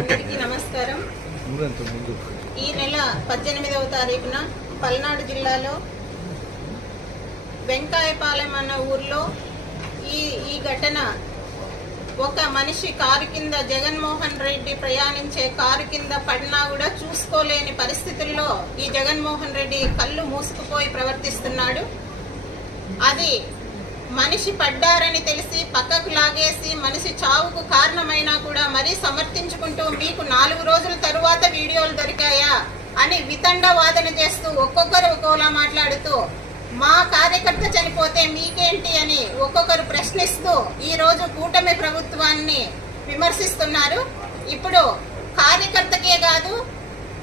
అందరికీ నమస్కారం. ఈ నెల 18వ తారీఖున పల్నాడు జిల్లాలో వెంకాయపాలెం అన్న ఊర్లో ఈ ఘటన ఒక మనిషి కారు కింద జగన్మోహన్ రెడ్డి ప్రయాణించే కారు కింద పడినా కూడా చూసుకోలేని పరిస్థితుల్లో ఈ జగన్మోహన్ రెడ్డి కళ్ళు మూసుకుపోయి ప్రవర్తిస్తున్నాడు. అది మనిషి పడ్డారని తెలిసి పక్కకు లాగేసి మనిషి చావుకు కారణమైనా కూడా మరీ సమర్థించుకుంటూ మీకు 4 రోజుల తరువాత వీడియోలు దొరికాయా అని వితండ వాదన చేస్తూ ఒక్కొక్కరు ఒక్కోలా మాట్లాడుతూ మా కార్యకర్త చనిపోతే మీకేంటి అని ఒక్కొక్కరు ప్రశ్నిస్తూ ఈ రోజు కూటమి ప్రభుత్వాన్ని విమర్శిస్తున్నారు. ఇప్పుడు కార్యకర్తకే కాదు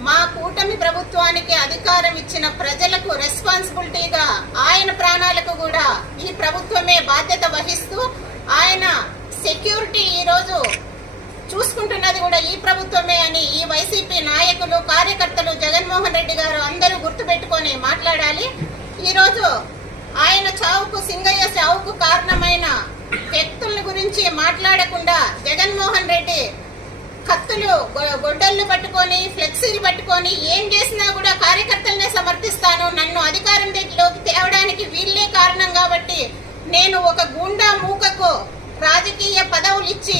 మా కూటమి ప్రభుత్వానికి అధికారం ఇచ్చిన ప్రజలకు రెస్పాన్సిబిలిటీగా ఆయన ప్రాణాలకు కూడా ఈ ప్రభుత్వమే బాధ్యత వహిస్తూ ఆయన సెక్యూరిటీ ఈ రోజు చూసుకుంటున్నది కూడా ఈ ప్రభుత్వమే అని ఈ వైసీపీ నాయకులు కార్యకర్తలు జగన్మోహన్ రెడ్డి గారు అందరూ గుర్తుపెట్టుకొని మాట్లాడాలి. ఈరోజు ఆయన చావుకు సింగయ్య చావుకు కారణమైన వ్యక్తుల గురించి మాట్లాడకుండా జగన్మోహన్ రెడ్డి కత్తులు గొడ్డళ్ళు పట్టుకొని ఫ్లెక్సీలు పట్టుకొని ఏం చేసినా కూడా కార్యకర్తలనే సమర్థిస్తాను, నన్ను అధికారం దగ్గరలోకి తేవడానికి వీళ్ళే కారణం కాబట్టి నేను ఒక గూండా మూకకు రాజకీయ పదవులు ఇచ్చి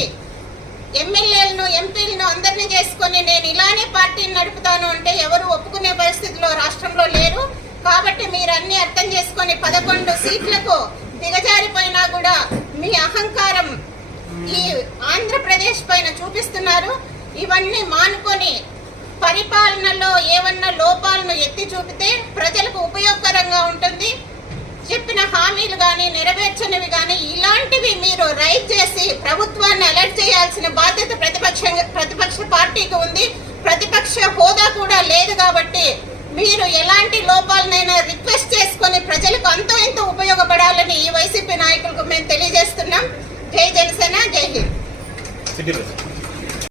ఎమ్మెల్యేలను ఎంపీలను అందరినీ చేసుకొని నేను ఇలానే పార్టీని నడుపుతాను అంటే ఎవరు ఒప్పుకునే పరిస్థితిలో రాష్ట్రంలో లేరు. కాబట్టి మీరు అన్ని అర్థం చేసుకొని 11 సీట్లకు దిగజారిపోయినా కూడా మీ అహంకారం ఈ ఆంధ్రప్రదేశ్ పైన చూపిస్తున్నారు. ఇవన్నీ మానుకొని పరిపాలనలో ఏమన్నా లోపాలను ఎత్తి చూపితే ప్రజలకు ఉపయోగకరంగా ఉంటుంది. చెప్పిన హామీలు కానీ నెరవేర్చనివి కానీ ఇలాంటివి మీరు రైజ్ చేసి ప్రభుత్వాన్ని అలర్ట్ చేయాల్సిన బాధ్యత ప్రతిపక్ష పార్టీకి ఉంది. ప్రతిపక్ష హోదా కూడా లేదు కాబట్టి మీరు ఎలాంటి లోపాలనైనా రిక్వెస్ట్ చేసుకొని ప్రజలకు అంతో ఎంతో ఉపయోగపడాలని ఈ వైసీపీ నాయకులకు మేము తెలియజేస్తున్నాం. జై జనసేన, జై హింద్.